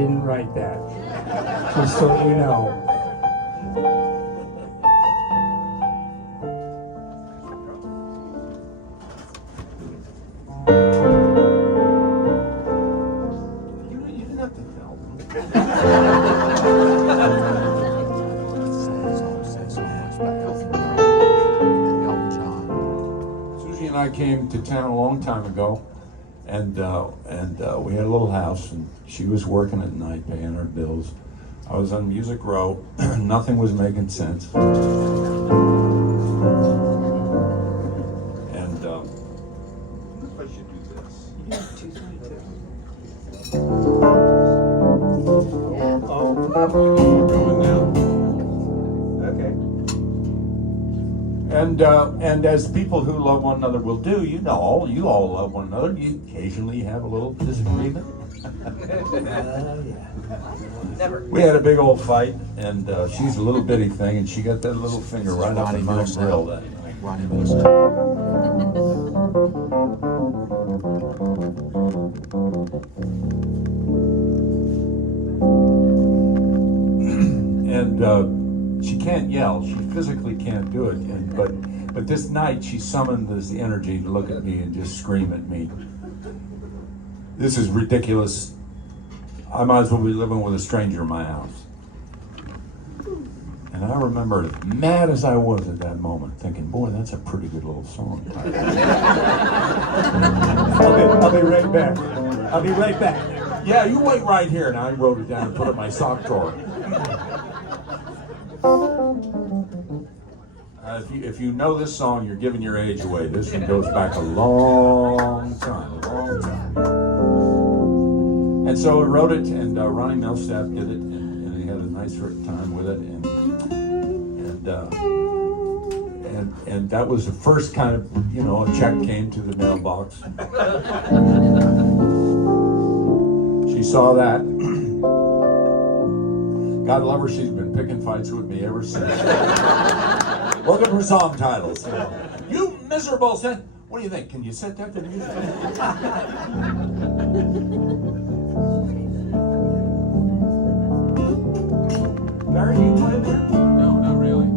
didn't write that. Just so you know. You didn't have to tell them. Susie and I came to town a long time ago, and we had a little house, and she was working at night paying her bills. I was on Music Row. Nothing was making sense. And I should do this. Going now. Okay. And as people who love one another will do, you all love one another. You occasionally have a little disagreement. Never. We had a big old fight, and she's a little bitty thing, and she got that little finger right up in my grill that night. Ronnie Mills. And she can't yell. She physically can't do it. But this night she summoned this energy to look at me and just scream at me. This is ridiculous. I might as well be living with a stranger in my house. And I remember, as mad as I was at that moment, thinking, boy, that's a pretty good little song. I'll be right back. I'll be right back. Yeah, you wait right here. And I wrote it down and put it in my sock drawer. If you know this song, you're giving your age away. This one goes back a long time. And so I wrote it, and Ronnie Milstaff did it, and he had a nice time with it, and that was the first kind of, a check came to the mailbox. She saw that. God love her, she's been picking fights with me ever since. Looking for song titles. You miserable son. What do you think? Can you set that to music? Larry, you playing there? No, not really.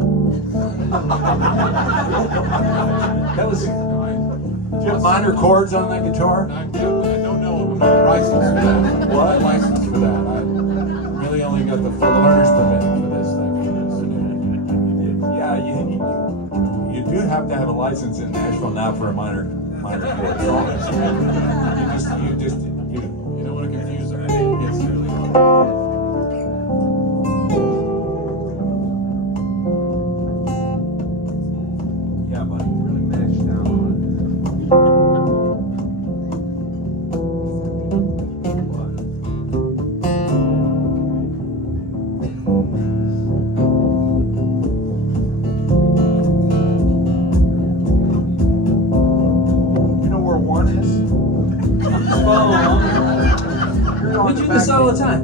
That was. Do you have minor chords on that guitar? I don't know if I'm on license for that. What? License for that. I really only got the full learner's permit for this thing. Yeah, you do have to have a license in Nashville now for a minor chord song. You don't want to confuse them. It gets really hard. Yeah, buddy, really mash down on We do this all the time.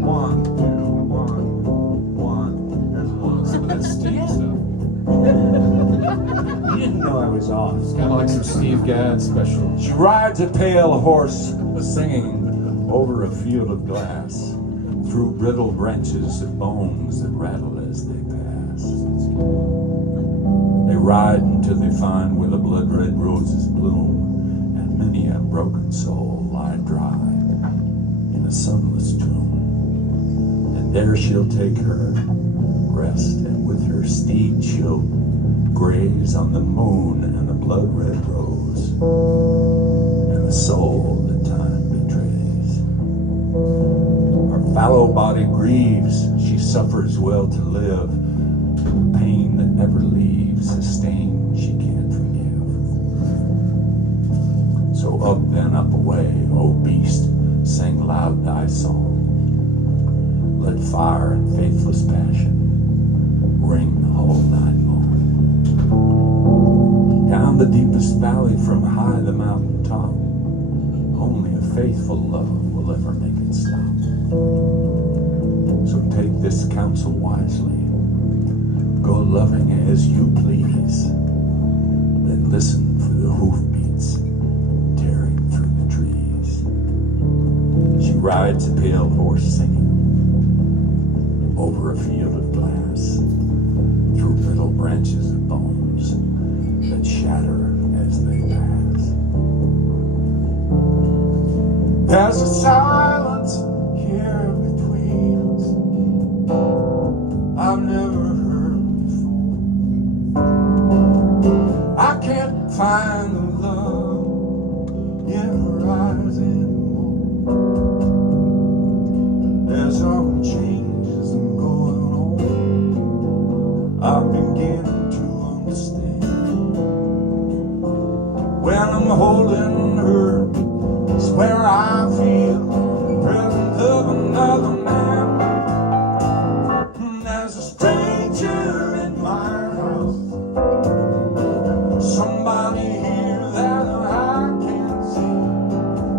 1, 2, 1. There's one. Some of that Steve stuff. You didn't know I was off. It's kind of like some Steve Gadd special. She rides a pale horse, singing over a field of glass, through brittle branches of bones that rattle as they pass. They ride until they find where the blood-red roses bloom, and many a broken soul lie dry in a sunless tomb. And there she'll take her rest, and with her steed she'll graze on the moon and the blood-red rose, and the soul that time betrays. Her fallow body grieves, she suffers well to live, pain that never leaves, a stain she can't forgive. So up then up away, O beast, sing loud thy song. Let fire and faithless passion ring the whole night long. Down the deepest valley from high the mountain top, only a faithful love will ever make it stop. So take this counsel wisely, go loving as you please, then listen for the hoofbeats tearing through the trees. rides a pale horse singing over a field of glass, through little branches of bones that shatter as they pass. There's a silence here between us I've never heard before. I can't find the love in her eyes anymore. There's some changes going on. I'm beginning to understand. When I'm holding her, it's where I feel the presence of another man. There's a stranger in my house, somebody here that I can't see.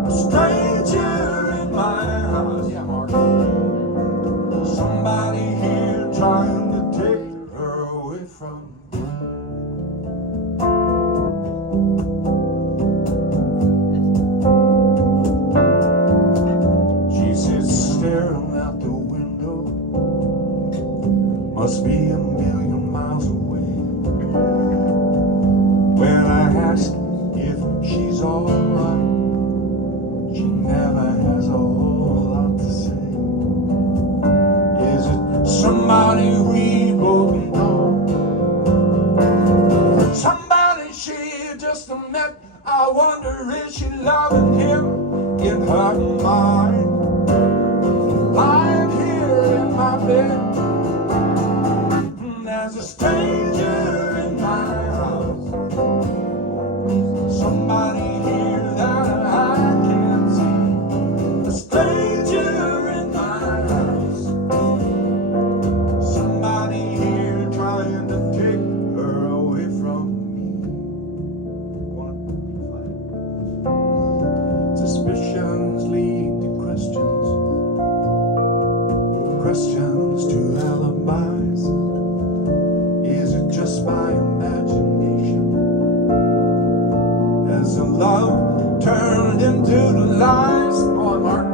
A stranger in my house, yeah, Mark. Somebody here trying to take her away from me. Staring out the window, must be a million miles away. When I ask if she's alright, she never has a whole lot to say. Is it somebody we both know? Somebody she just met? I wonder, is she loving him in her mind? Lying here in my bed, there's a stranger in my house. Somebody here that I can't see. A stranger in my house. Somebody here trying to take her away from me. Suspicions lead to questions. Questions to alibis. Is it just my imagination? Has the love turned into the lies? Come on, Mark.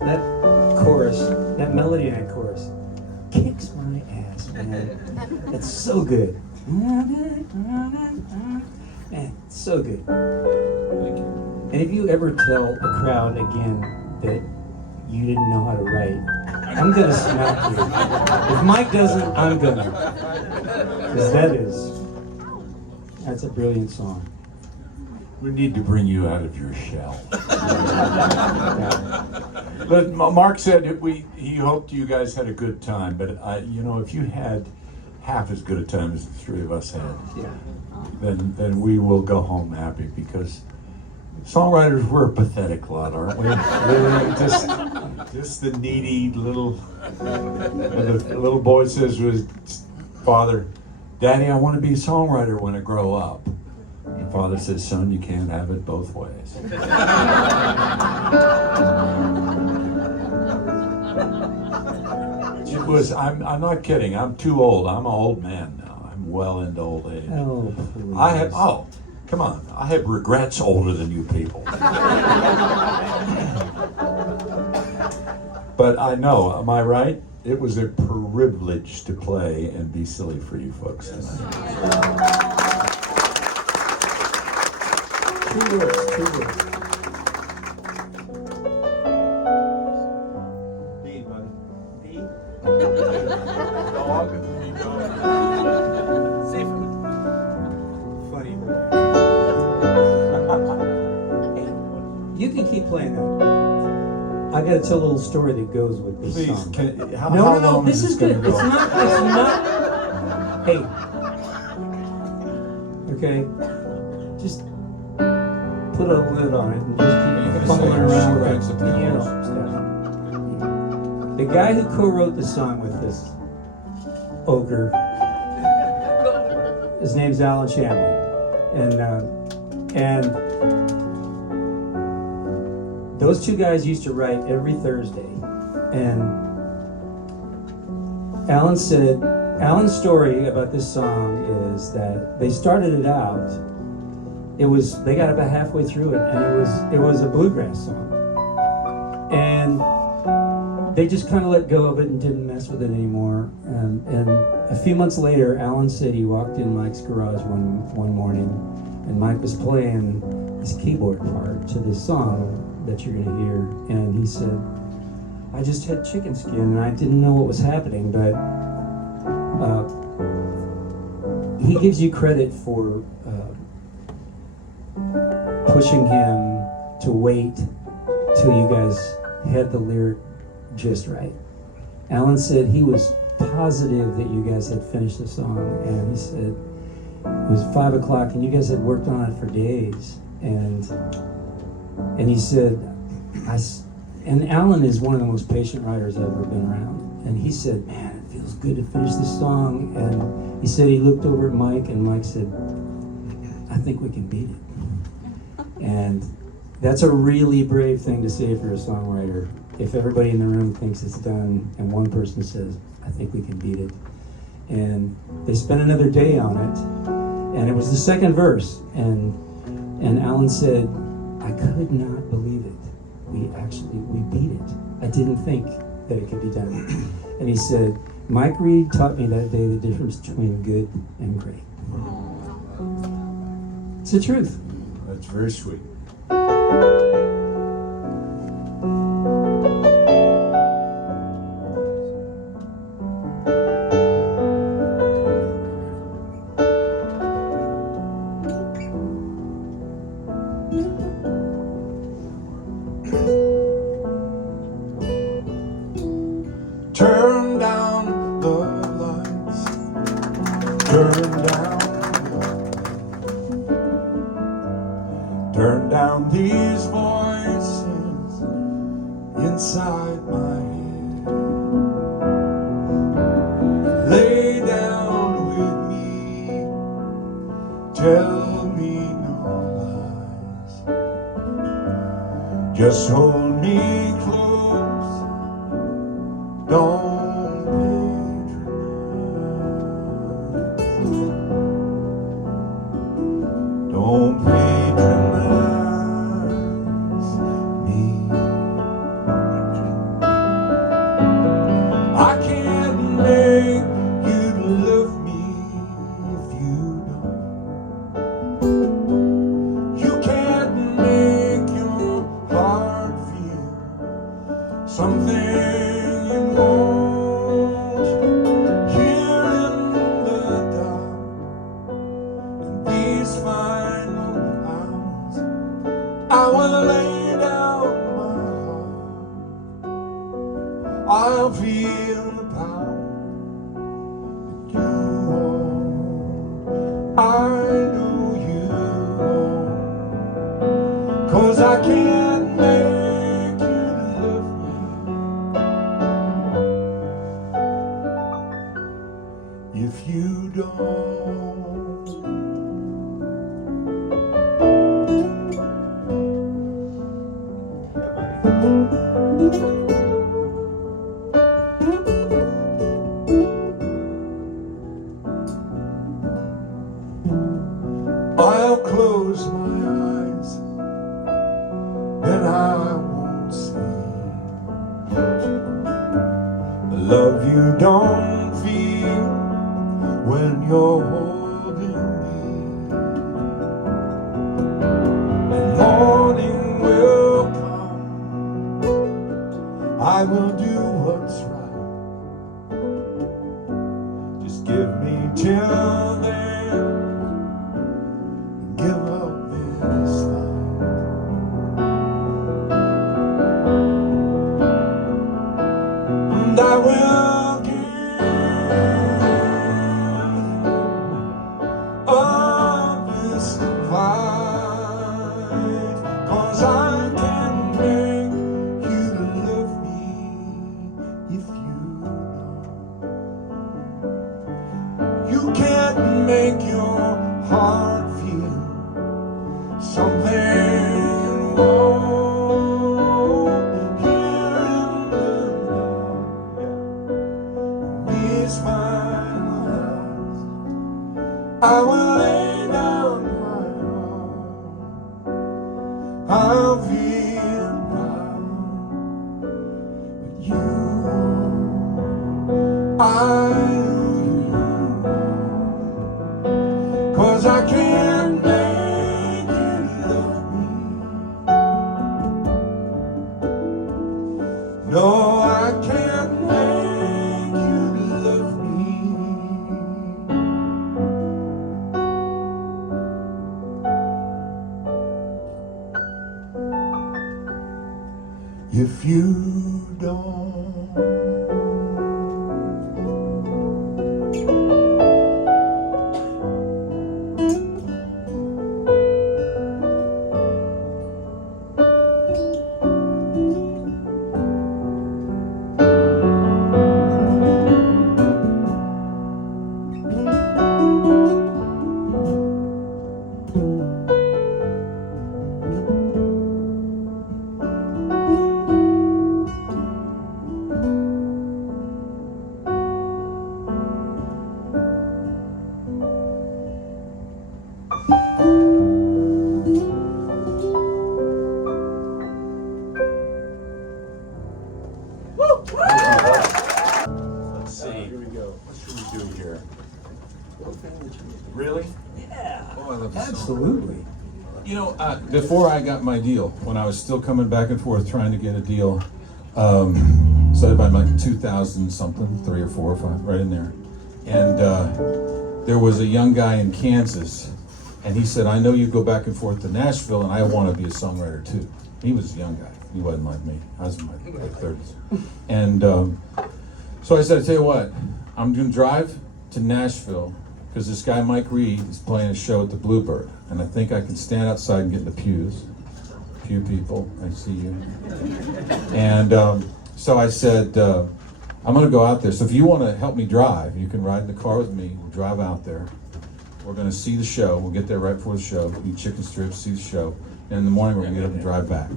That chorus, that melody in that chorus, kicks my ass, man. It's so good. Man, so good. And if you ever tell a crowd again that you didn't know how to write, I'm gonna smack you. If Mike doesn't, I'm gonna. Because that's a brilliant song. We need to bring you out of your shell. Yeah. But Mark said he hoped you guys had a good time, but if you had half as good a time as the three of us had, Yeah. then we will go home happy, because songwriters, we're a pathetic lot, aren't we? We're just the needy little. When the little boy says to his father, "Daddy, I want to be a songwriter when I grow up." The father says, "Son, you can't have it both ways." It was. I'm not kidding. I'm too old. I'm an old man now. I'm well into old age. Oh, please. I have. Oh, come on. I have regrets older than you people. But I know. Am I right? It was a privilege to play and be silly for you folks tonight. Two words. B, buddy. B. Dog. Funny. You can keep playing that. I gotta tell a little story that goes with this Please, song. how No, long this is gonna good. go? It's not. Hey. Okay. Just put a lid on it and just You're keep gonna fumbling say around she with writes the the piano tunes. stuff. The guy who co-wrote the song with this ogre, his name's Alan Shanley, and those two guys used to write every Thursday, and Alan's story about this song is that they started it out. They got about halfway through it, and it was a bluegrass song, and they just kind of let go of it and didn't mess with it anymore. And a few months later, Alan said he walked in Mike's garage one morning, and Mike was playing this keyboard part to this song that you're gonna hear, and he said, I just had chicken skin and I didn't know what was happening, but he gives you credit for pushing him to wait till you guys had the lyric just right. Alan said he was positive that you guys had finished the song, and he said it was 5 o'clock and you guys had worked on it for days, and he said, and Alan is one of the most patient writers I've ever been around. And he said, man, it feels good to finish this song. And he said he looked over at Mike, and Mike said, I think we can beat it. And that's a really brave thing to say for a songwriter. If everybody in the room thinks it's done, and one person says, I think we can beat it. And they spent another day on it, and it was the second verse. And Alan said, I could not believe it. We beat it. I didn't think that it could be done. And he said, Mike Reid taught me that day the difference between good and great. It's the truth. That's very sweet. Turn down the lights. Turn down these voices inside my head. Lay down with me. Tell me no lies. Just hold me close. Don't patronize me. I can't make you love me if you don't. You can't make your heart feel close my eyes, then I won't see the love you don't feel when you're holding me. And morning will come, I will do what's right. Just give me till then, give up this fight. And I will give up this fight, 'cause I can make you love me if you know. You can't make your heart feel something wrong here in the dark. These final hours, I will lay down my arm. I'll feel proud with you. I know you, 'cause I can't make you love me. No, I can't make you love me. If you don't. Let's see. Here we go. What should we do here? Really? Yeah, Oh, I love this song. absolutely. You know, before I got my deal, when I was still coming back and forth trying to get a deal, so about like 2000 something, 3 or 4 or 5, right in there. And there was a young guy in Kansas, and he said, I know you go back and forth to Nashville, and I want to be a songwriter too. He was a young guy. He wasn't like me. I was in my late 30s. And so I said, I tell you what, I'm going to drive to Nashville because this guy, Mike Reid, is playing a show at the Bluebird. And I think I can stand outside and get in the pews. Pew people, I see you. And so I said, I'm going to go out there. So if you want to help me drive, you can ride in the car with me. We'll drive out there. We're going to see the show. We'll get there right before the show. We'll eat chicken strips, see the show. And in the morning, we're going to get up and drive back.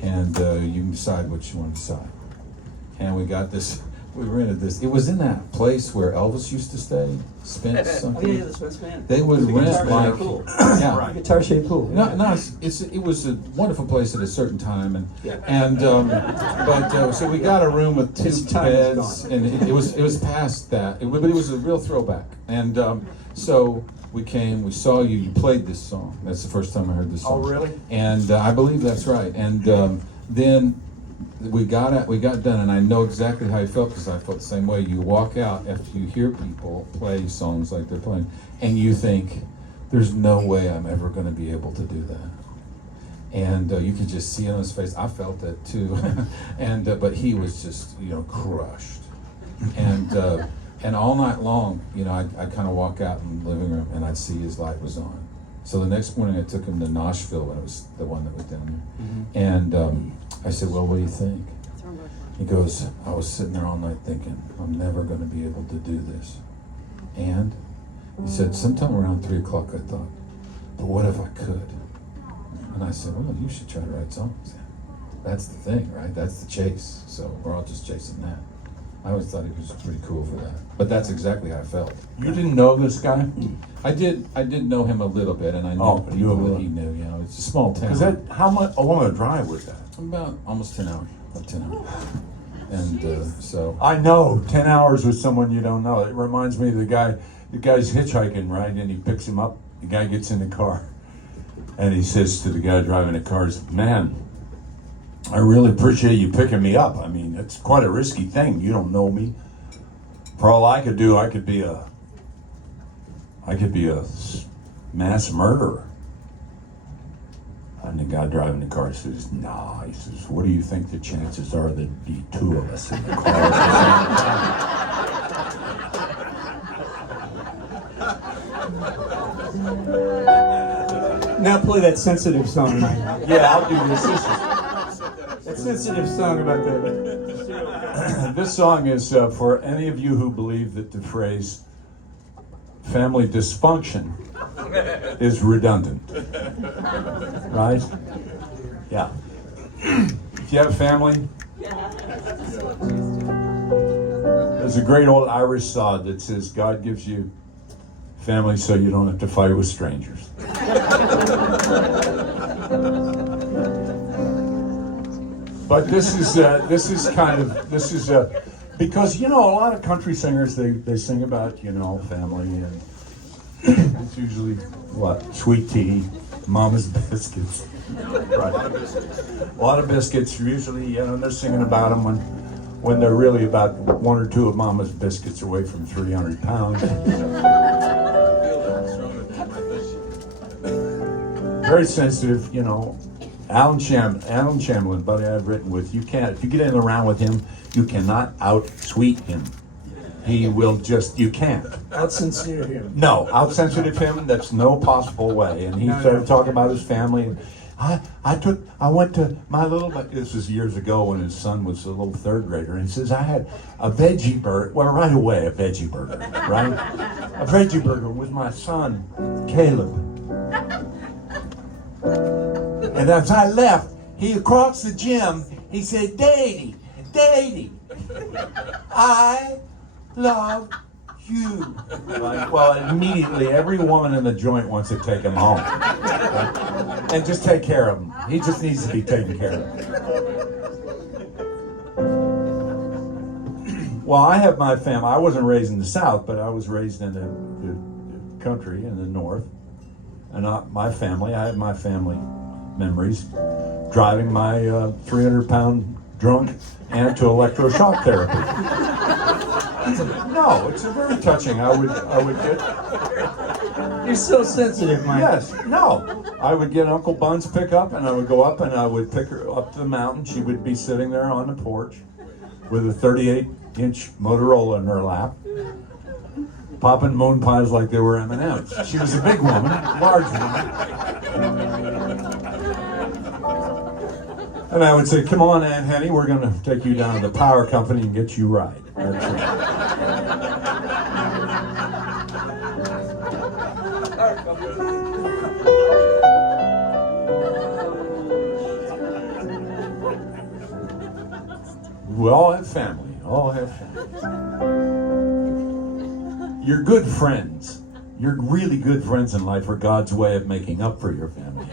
And you can decide what you want to decide. And we got this, we rented this. It was in that place where Elvis used to stay, Spence something. Oh yeah, that's what's been. They would rent like, yeah. Guitar-shaped pool. No, it was a wonderful place at a certain time, so we got a room with 2 beds, and it was past that, but it was a real throwback, and so we came, we saw you, you played this song. That's the first time I heard this song. Oh really? And I believe that's right, and then we got done, and I know exactly how you felt because I felt the same way. You walk out after you hear people play songs like they're playing, and you think, there's no way I'm ever going to be able to do that. And you could just see it on his face. I felt that too, and but he was just crushed. And all night long, I'd kind of walk out in the living room and I'd see his light was on. So the next morning I took him to Nashville, and it was the one that was down there. Mm-hmm. And I said, well, what do you think? He goes, I was sitting there all night thinking, I'm never going to be able to do this. And he said, sometime around 3 o'clock I thought, but what if I could? And I said, well, you should try to write songs. That's the thing, right? That's the chase. So we're all just chasing that. I always thought he was pretty cool for that. But that's exactly how I felt. You didn't know this guy? I did know him a little bit, and I knew Oh, you a people that little. he knew. You know, it's a small town. Because how much a long a drive was that? About almost 10 hours. About 10 hours. And so. I know, 10 hours with someone you don't know. It reminds me of the guy's hitchhiking, right? And he picks him up, the guy gets in the car, and he says to the guy driving the car, man, I really appreciate you picking me up. I mean, it's quite a risky thing. You don't know me. For all I could do, I could be a mass murderer. And the guy driving the car says, nah, he says, what do you think the chances are there'd be two of us in the car at the same time? Now play that sensitive song, Mike. Yeah, I'll do this. That sensitive song about the. This song is for any of you who believe that the phrase family dysfunction is redundant. Right? Yeah. If you have a family, there's a great old Irish sod that says God gives you family so you don't have to fight with strangers. But this is because a lot of country singers they sing about family, and it's usually what, sweet tea, mama's biscuits, right? A lot of biscuits. Usually, they're singing about them when they're really about one or two of mama's biscuits away from 300 pounds. Very sensitive, Alan Chamberlain, buddy I've written with, if you get in around with him, you cannot out-sweet him. He will you can't. Out-sincere him. No, out-sensitive him, that's no possible way. And he started talking about his family. And I went to my this was years ago when his son was a little third grader, and he says, I had a veggie burger, well, right away, a veggie burger, right? A veggie burger with my son, Caleb. And as I left, across the gym, he said, Daddy, I love you. Like, well, immediately, every woman in the joint wants to take him home. Right? And just take care of him. He just needs to be taken care of. Well, I have my family. I wasn't raised in the South, but I was raised in the country, in the North. And my family, I have my family memories driving my 300-pound drunk aunt to electroshock therapy. No, it's a very touching. I would get. You're so sensitive, Mike. Yes, no. I would get Uncle Bun's pickup, and I would go up and I would pick her up the mountain. She would be sitting there on the porch with a 38-inch Motorola in her lap, popping moon pies like they were M&Ms. She was a big woman, large woman. And I would say, come on, Aunt Henny, we're going to take you down to the power company and get you right. That's it. We all have family. All have family. You're good friends. Your really good friends in life are God's way of making up for your family.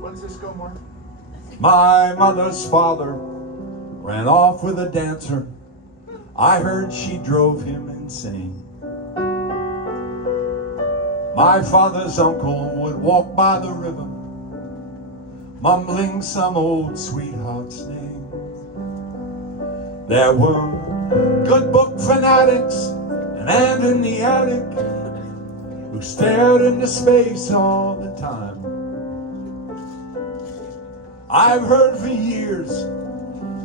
What's this go, Mark? My mother's father ran off with a dancer. I heard she drove him insane. My father's uncle would walk by the river, mumbling some old sweetheart's name. There were good book fanatics, an aunt in the attic who stared into space all the time. I've heard for years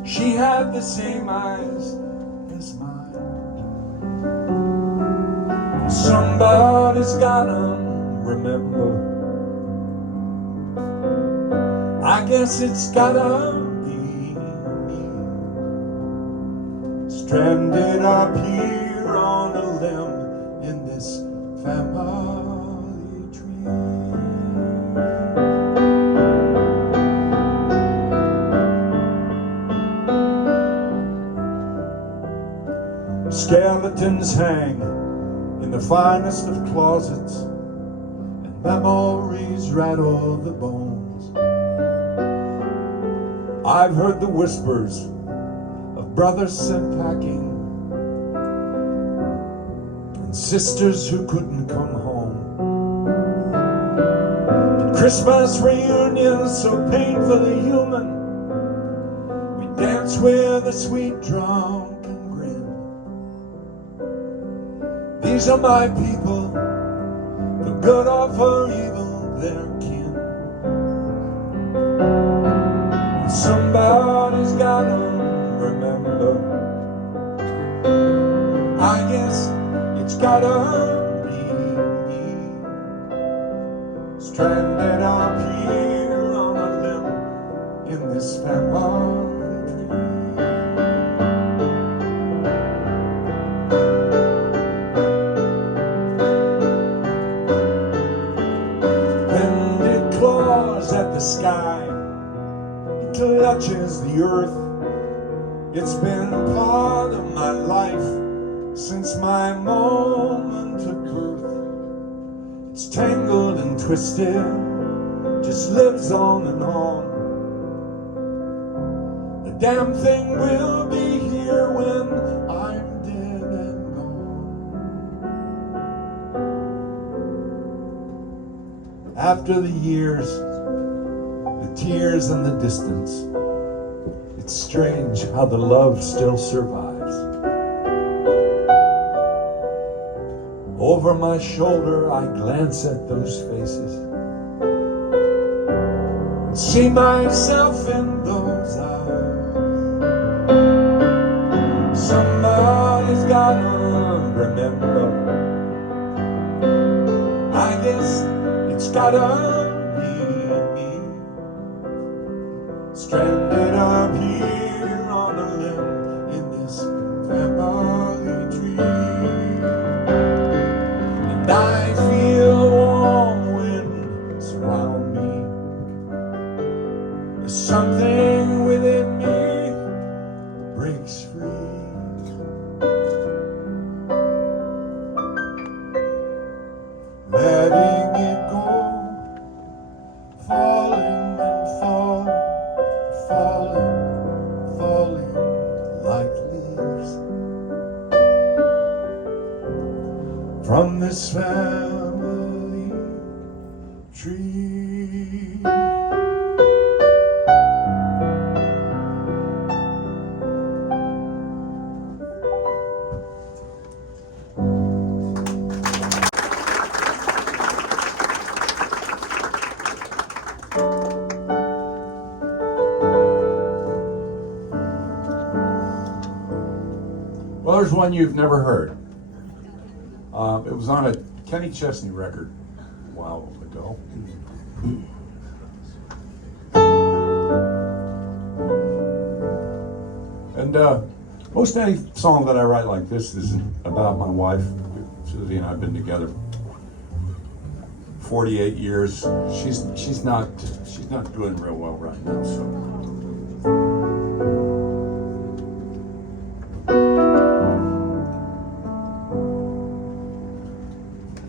she had the same eyes as mine. Somebody's gotta remember. I guess it's gotta be me, stranded up here on a limb in this family tree. Skeletons hang in the finest of closets, and memories rattle the bones. I've heard the whispers of brothers sent packing, and sisters who couldn't come home. And Christmas reunions so painfully human, we dance with a sweet drunken grin. These are my people, for good or for evil, they're kin. And somebody's gotta remember, I guess it's gotta be me, stranded up here on a limb in this family tree. Wind it claws at the sky, it clutches the earth. It's been part of my life since my moment of birth. It's tangled and twisted, just lives on and on. The damn thing will be here when I'm dead and gone. After the years, the tears and the distance, it's strange how the love still survives. Over my shoulder, I glance at those faces and see myself in those eyes. Somebody's gotta remember, I guess it's gotta be me, stranded up here on a limb in this family tree. And I feel warm wind surround me, as something within me breaks free. Letting it go, falling and falling, falling, falling like leaves from this family tree. Well, there's one you've never heard. It was on a Kenny Chesney record a while ago. And most any song that I write like this is about my wife. Susie and I have been together 48 years. She's not doing real well right now, so.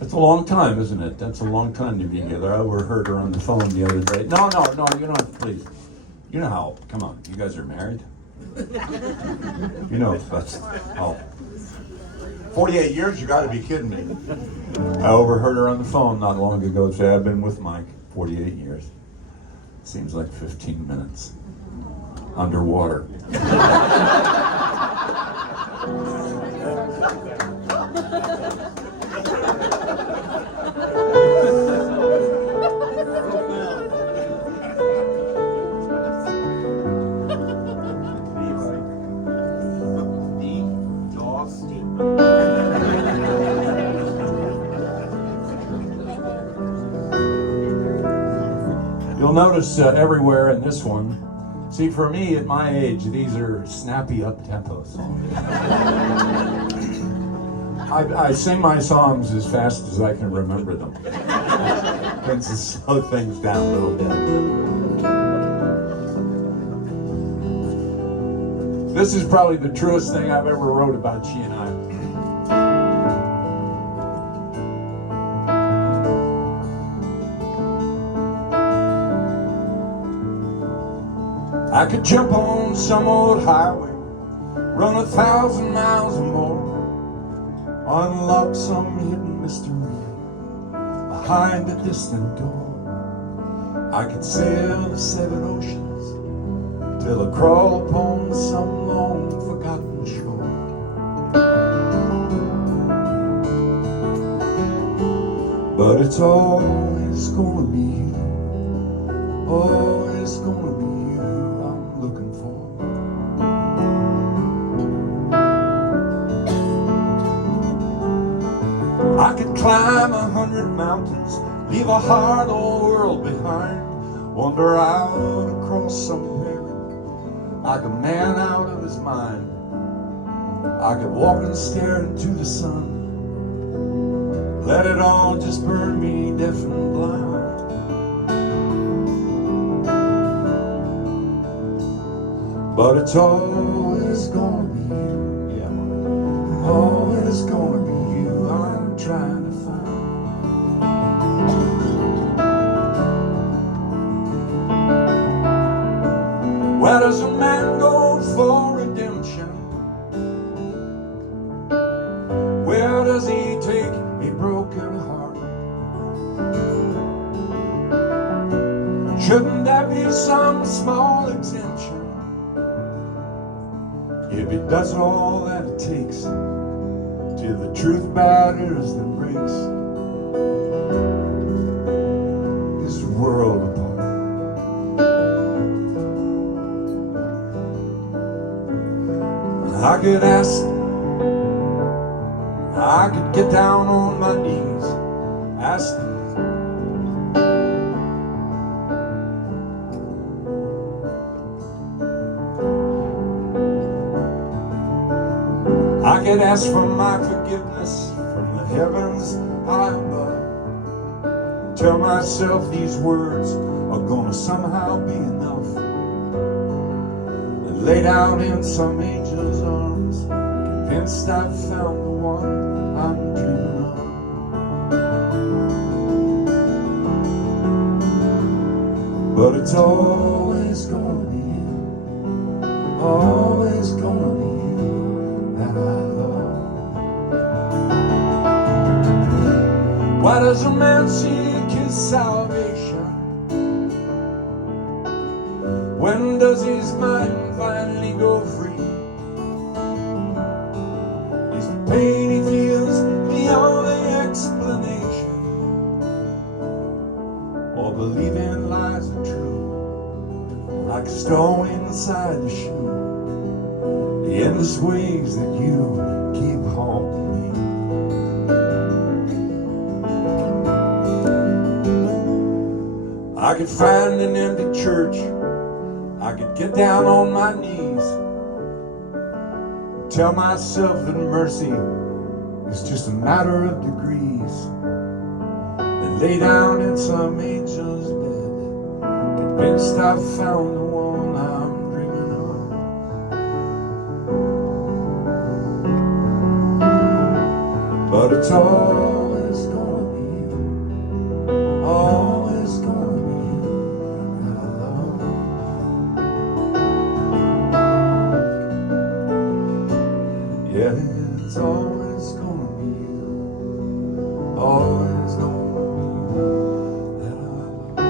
It's a long time, isn't it? That's a long time to be together. I overheard her on the phone the other day. No, you don't have to, please. You know how, come on, you guys are married? You know, that's how. 48 years, you gotta be kidding me. I overheard her on the phone not long ago say, I've been with Mike 48 years. Seems like 15 minutes. Underwater. You'll notice everywhere in this one, see, for me at my age, these are snappy up-tempo songs. I sing my songs as fast as I can remember them. Tends to slow things down a little bit. This is probably the truest thing I've ever wrote about she and I. I could jump on some old highway, run 1,000 miles or more, unlock some hidden mystery behind a distant door. I could sail the 7 oceans till I crawl upon some long forgotten shore. But it's always gonna be you, always gonna be you I'm looking for. I could climb 100 mountains, leave a hard old world behind, wander out across some prairie like a man out of his mind. I could walk and stare into the sun, let it all just burn me deaf and blind. But it's always gonna be you, yeah, always gonna be you I'm trying to find. Where does a man go for redemption? Where does he take a broken heart? Shouldn't there be some small exemption if he does all that it takes till the truth batters and breaks his world apart? I could ask, I could get down on my knees, ask him. I could ask for my forgiveness from the heavens high above. Tell myself these words are gonna somehow be enough, and lay down in some angel's arms, convinced I've found the one I'm dreaming of. But it's always gonna be you, always gonna be you that I love. Why does a man seek his salvation? When does his mind finally go free? Is the pain he feels beyond the explanation, or believing lies are true, like a stone inside the shoe, the endless ways that you keep haunting me? I could find an empty church, I could get down on my knees, tell myself that mercy is just a matter of degrees, and lay down in some angel's bed, convinced I've found the one I'm dreaming of. But it's always gonna be you, always gonna be you that I love. Yeah, it's always gonna be you, always gonna be you that I love.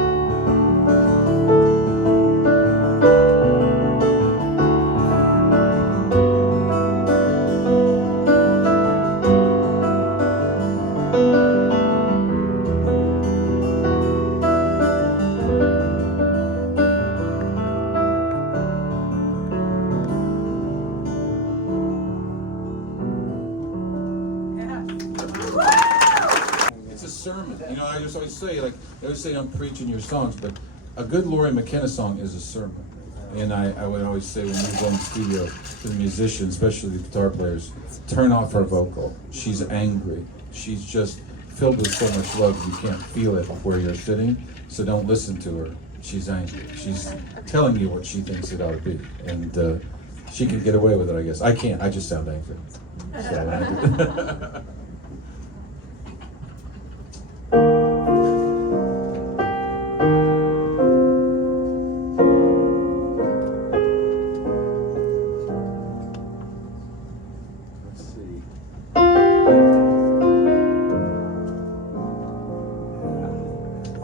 It's a sermon. You know, I just always say, like, I always say I'm preaching your songs, but a good Laurie McKenna song is a sermon. And I would always say when we go in the studio to the musicians, especially the guitar players, turn off her vocal. She's angry. She's just filled with so much love you can't feel it where you're sitting. So don't listen to her. She's angry. She's telling you what she thinks it ought to be. And she can get away with it, I guess. I can't. I just sound angry. So,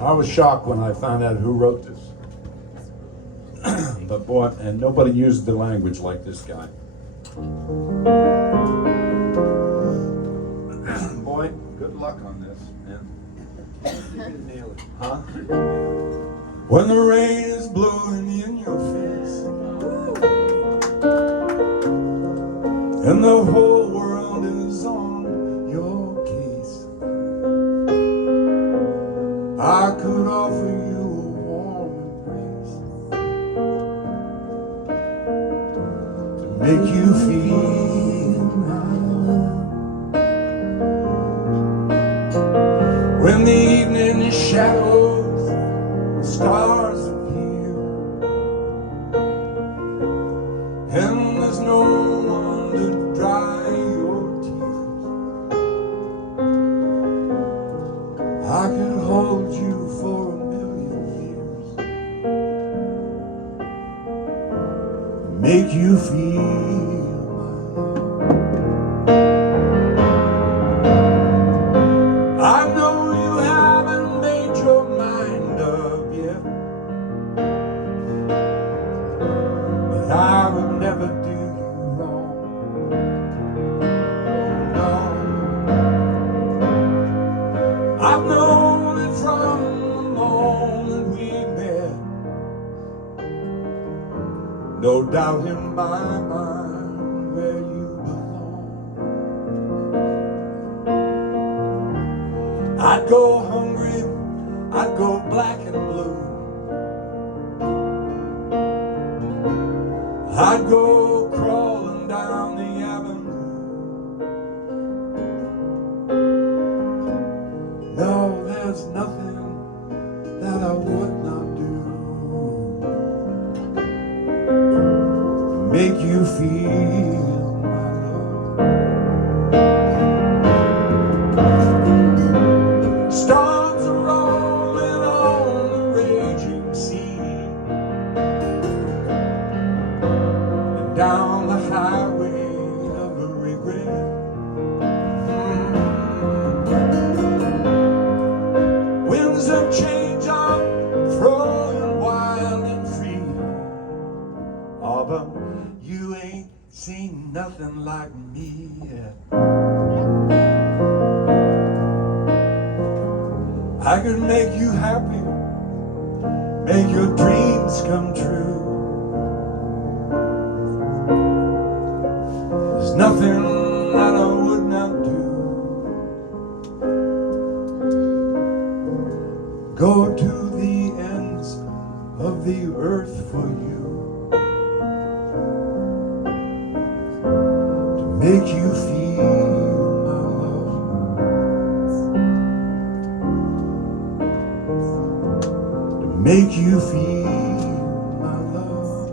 I was shocked when I found out who wrote this. But boy, and nobody used the language like this guy. Boy, good luck on this, man. You can nail it. Huh? When the rain is blowing in your face and the whole world is on your case, I could offer you a warm embrace to make you feel my love. When the evening is shadows, the stars appear, and there's no one to dry your tears. I could hold you for a million years, make you feel my love. I know you haven't made your mind up yet, but I would never do you wrong. No, I've known it from the moment we met. No doubt in my mind where you belong. I'd go hungry, I'd go black and blue, I'd go crawling down the avenue. No, there's nothing that I would not do to make you feel my love. Storms are rolling on the raging sea, and down the highway of regret. Winds of change are flowing wild and free. Oh, but you ain't seen nothing like me yet. I could make you happy, make your dreams come true. There's nothing that I would not do. Go to the ends of the earth for you, to make you feel my love, to make you feel my love,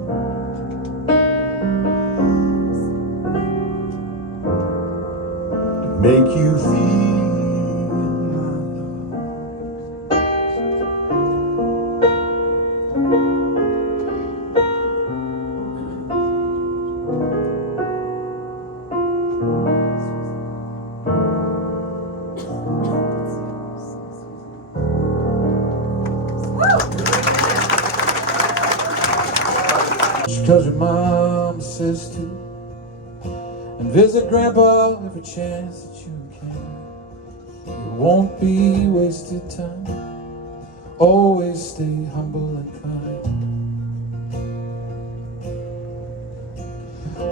to make you feel my love. Cause your mom says to, and visit grandpa every chance that you can. It won't be wasted time, always stay humble and kind.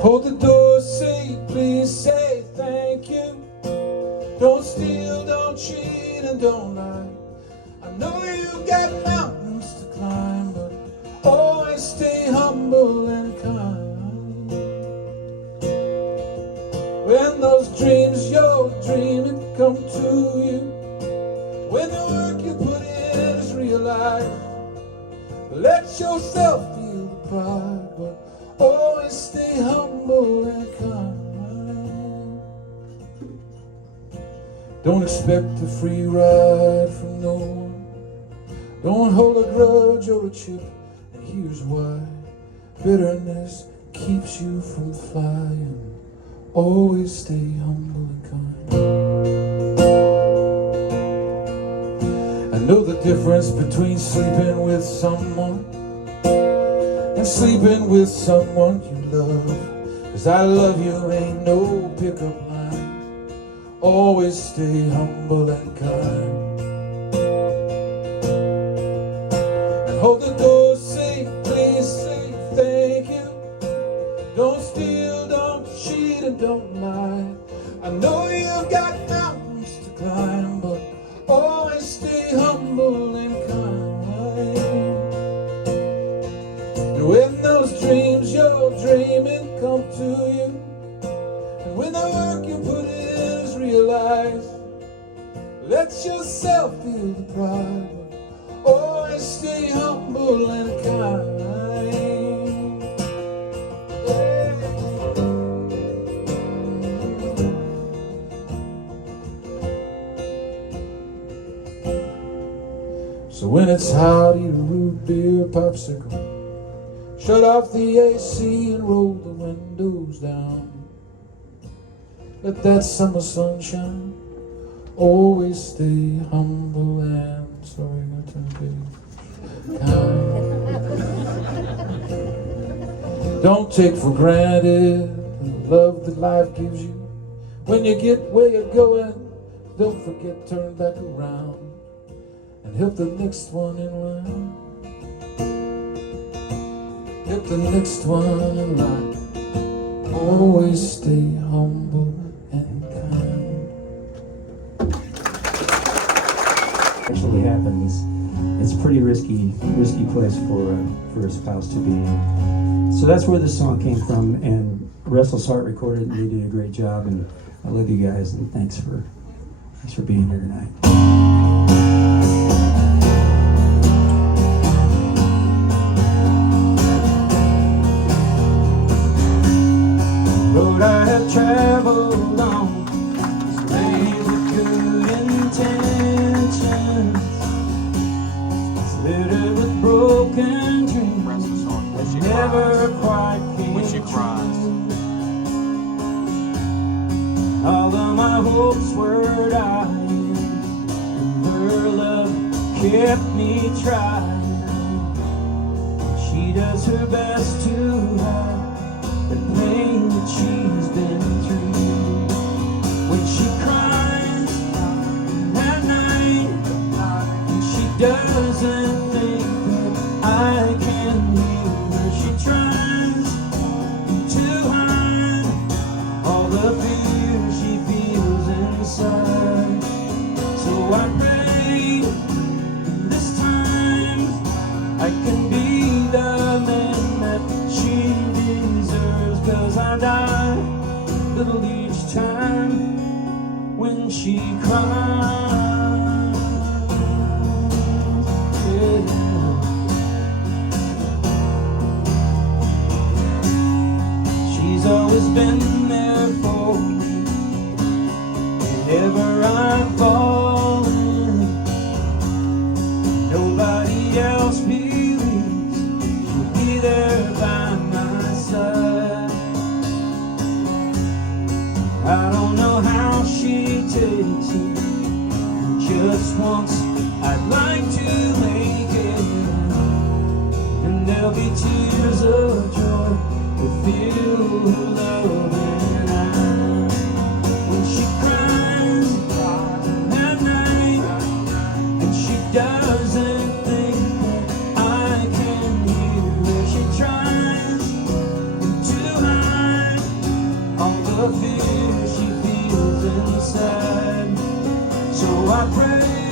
Hold the door, say please, say thank you. Don't steal, don't cheat, and don't lie. I know you got mountains to climb, but always stay humble and kind. When those dreams you're dreaming come to you, when the work you put in is realized, let yourself feel the pride, but always stay humble and kind. Don't expect a free ride from no one. Don't hold a grudge or a chip. Here's why: bitterness keeps you from flying. Always stay humble and kind. I know the difference difference between sleeping with someone and sleeping with someone you love. 'Cause I love you ain't no pickup line. Always stay humble and kind. And hold the door, say please, say thank you. Don't steal, don't cheat, and don't lie. I know you've got mountains to climb, but always stay humble and kind. And when those dreams you're dreaming come to you, and when the work you put in is realized, let yourself feel the pride, but always stay humble and kind. So when it's hot, eat a root beer popsicle. Shut off the AC and roll the windows down. Let that summer sunshine. Always stay humble and sorry not to be kind. Don't take for granted the love that life gives you. When you get where you're going, don't forget, turn back around and help the next one in line. Help the next one in line. Always stay humble and kind. Actually happens. It's a pretty risky place for a spouse to be in. So that's where this song came from, and Restless Heart recorded it, and they did a great job. And I love you guys, and thanks for being here tonight. Road I have traveled on is paved with good intentions. It's littered with broken dreams that never quite came true. Although my hopes were dying, her love kept me trying. She does her best to hide the pain that she's been through. When she cries at night, and she doesn't think that I can hear her, she tries to hide all the fear she feels inside. So I pray this time I can be the man that she deserves. 'Cause I die a little each time when she cries. Yeah. She's always been there for me whenever I'm falling. Nobody else believes she'll be there by my side. I don't know how she takes it. Just once I'd like to make it, and there'll be tears of joy to feel her loving eyes. When she cries at night, and she doesn't think that I can hear her, she tries to hide all the fear she feels inside. So I pray